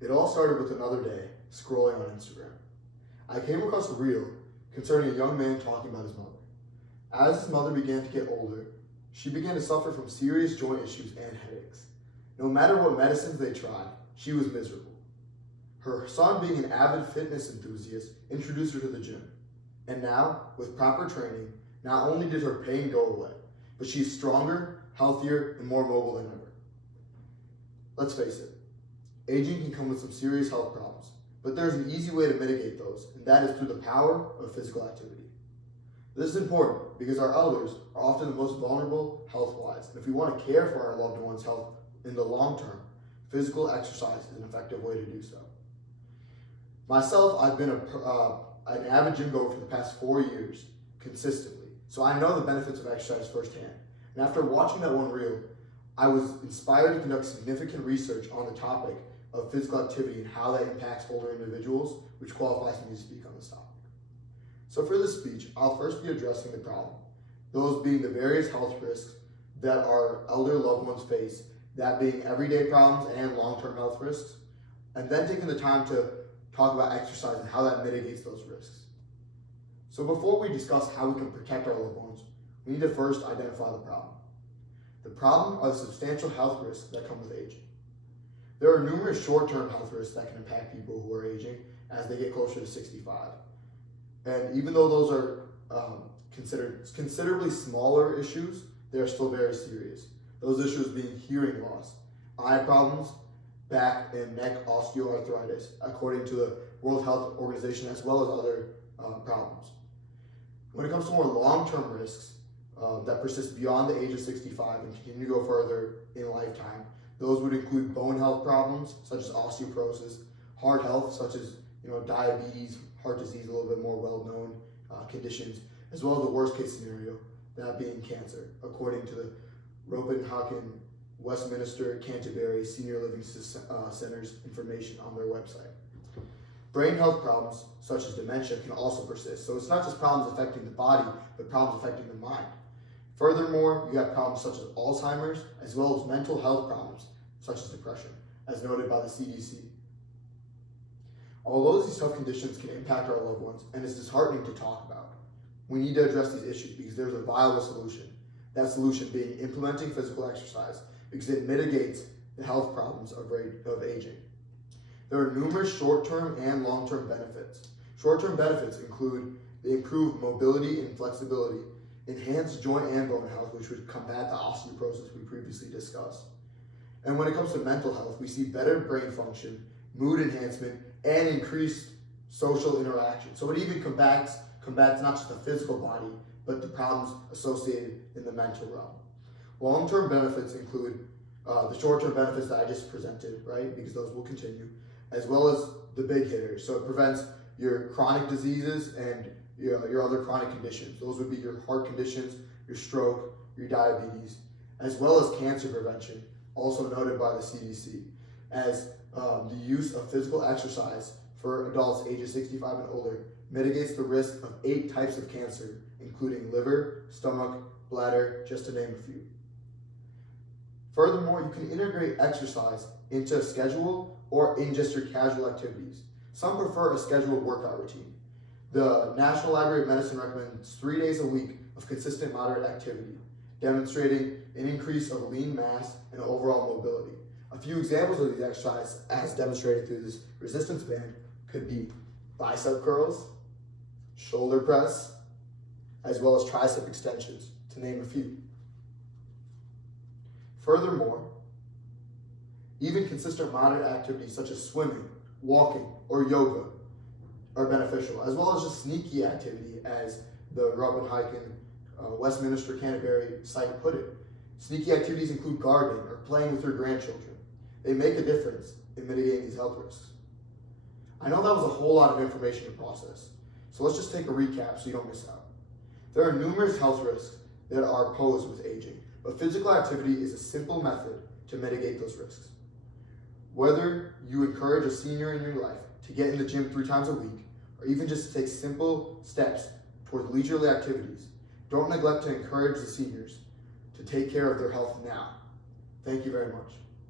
It all started with another day, scrolling on Instagram. I came across a reel concerning a young man talking about his mother. As his mother began to get older, she began to suffer from serious joint issues and headaches. No matter what medicines they tried, she was miserable. Her son, being an avid fitness enthusiast, introduced her to the gym. And now, with proper training, not only did her pain go away, but she's stronger, healthier, and more mobile than ever. Let's face it, aging can come with some serious health problems, but there's an easy way to mitigate those, and that is through the power of physical activity. This is important because our elders are often the most vulnerable health-wise, and if we want to care for our loved ones' health in the long term, physical exercise is an effective way to do so. Myself, I've been an avid gym goer for the past 4 years, consistently, so I know the benefits of exercise firsthand. And after watching that one reel, I was inspired to conduct significant research on the topic of physical activity and how that impacts older individuals, which qualifies me to speak on this topic. So for this speech, I'll first be addressing the problem, those being the various health risks that our elder loved ones face, that being everyday problems and long-term health risks, and then taking the time to talk about exercise and how that mitigates those risks. So before we discuss how we can protect our loved ones, we need to first identify the problem. The problem are the substantial health risks that come with aging. There are numerous short-term health risks that can impact people who are aging as they get closer to 65. And even though those are considered considerably smaller issues, they are still very serious. Those issues being hearing loss, eye problems, back and neck osteoarthritis, according to the World Health Organization, as well as other problems. When it comes to more long-term risks that persist beyond the age of 65 and continue to go further in lifetime, those would include bone health problems such as osteoporosis, heart health such as diabetes, heart disease, a little bit more well-known conditions, as well as the worst-case scenario, that being cancer, according to the Ropenhagen Westminster Canterbury Senior Living Center's information on their website. Brain health problems, such as dementia, can also persist. So it's not just problems affecting the body, but problems affecting the mind. Furthermore, you have problems such as Alzheimer's, as well as mental health problems, such as depression, as noted by the CDC. Although these health conditions can impact our loved ones, and it's disheartening to talk about, we need to address these issues because there's a viable solution. That solution being implementing physical exercise, because it mitigates the health problems of aging. There are numerous short-term and long-term benefits. Short-term benefits include the improved mobility and flexibility, enhanced joint and bone health, which would combat the osteoporosis we previously discussed. And when it comes to mental health, we see better brain function, mood enhancement, and increased social interaction. So it even combats not just the physical body, but the problems associated in the mental realm. Long-term benefits include the short-term benefits that I just presented, right? Because those will continue, as well as the big hitters. So it prevents your chronic diseases and your other chronic conditions. Those would be your heart conditions, your stroke, your diabetes, as well as cancer prevention, also noted by the CDC, as the use of physical exercise for adults ages 65 and older mitigates the risk of 8 types of cancer, including liver, stomach, bladder, just to name a few. Furthermore, you can integrate exercise into a schedule or in just your casual activities. Some prefer a scheduled workout routine. The National Library of Medicine recommends 3 days a week of consistent moderate activity, demonstrating an increase of lean mass and overall mobility. A few examples of these exercises, as demonstrated through this resistance band, could be bicep curls, shoulder press, as well as tricep extensions, to name a few. Furthermore, even consistent moderate activities such as swimming, walking, or yoga are beneficial, as well as just sneaky activity, as the Ropenhagen Westminster Canterbury site put it. Sneaky activities include gardening or playing with your grandchildren. They make a difference in mitigating these health risks. I know that was a whole lot of information to process, so let's just take a recap so you don't miss out. There are numerous health risks that are posed with aging, but physical activity is a simple method to mitigate those risks. Whether you encourage a senior in your life to get in the gym 3 times a week, or even just to take simple steps towards leisurely activities, don't neglect to encourage the seniors to take care of their health now. Thank you very much.